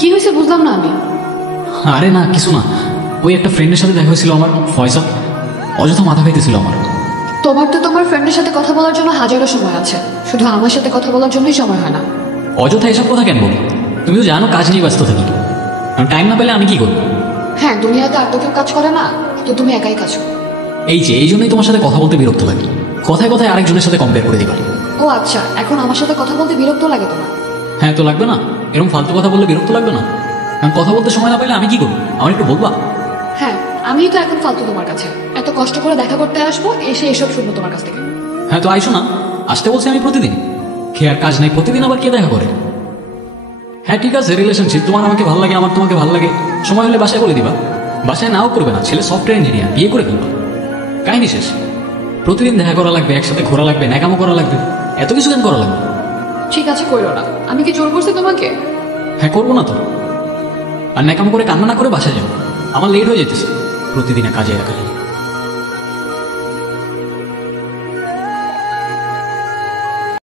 কি হয়েছে বুঝলাম না আমি। আরে না কিছু না, ওই একটা ফ্রেন্ডের সাথে দেখা হয়েছিল আমার, ফয়সাল। অযথা মাথা খাইতেছিল আমার। তোমার তো তোমার ফ্রেন্ডের সাথে কথা বলার জন্য হাজারো সময় আছে, শুধু আমার সাথে কথা বলার জন্যই সময় হয় না। অযথা এসব কথা কেন বলো? তুমি তো জানো কাজ নিয়ে ব্যস্ত থাকি, টাইম না পেলে আমি কি করবো? হ্যাঁ, দুনিয়াতে আর তো কেউ কাজ করে না, তো তুমি একাই কাজ করো। এই জন্যই তোমার সাথে কথা বলতে বিরক্ত লাগে, কথায় কথায় আরেকজনের সাথে কম্পেয়ার করে দিবা। ও আচ্ছা, এখন আমার সাথে কথা বলতে বিরক্ত লাগে তোমার? হ্যাঁ তো লাগবে না? এরকম ফালতু কথা বললে বিরক্ত লাগবে না? আমি কথা বলতে সময় না পাইলে আমি কি করবো, আমার একটু বলবা? হ্যাঁ, আমিই তো এখন ফালতু তোমার কাছে, এত কষ্ট করে দেখা করতে আসবো, এসে এসব শুনবো তোমার কাছ থেকে। হ্যাঁ তো আইসো না, আসতে বলছি আমি প্রতিদিন। খেয়ে আর কাজ নাই, প্রতিদিন আবার কে দেখা করে? হ্যাঁ ঠিক আছে, রিলেশনশিপ, তোমার আমাকে ভালো লাগে, আমার তোমাকে ভালো লাগে, সময় হলে বাসায় বলে দিবা। বাসায় নাও করবে না, ছেলে সফটওয়্যার ইঞ্জিনিয়ার, বিয়ে করে ফেলবা, কাহিনী শেষ। প্রতিদিন দেখা করা লাগবে, একসাথে ঘোরা লাগবে, ন্যাকামো করা লাগবে, এত কিছু কেন করা লাগবে? ঠিক আছে, কইরো না। আমি কি জোর করছি তোমাকে? হ্যাঁ করবো না তো। আর ন্যাকামো করে কান্না না করে বাসায় যাও, আমার লেট হয়ে যেতেছে প্রতিদিনের কাজে একা।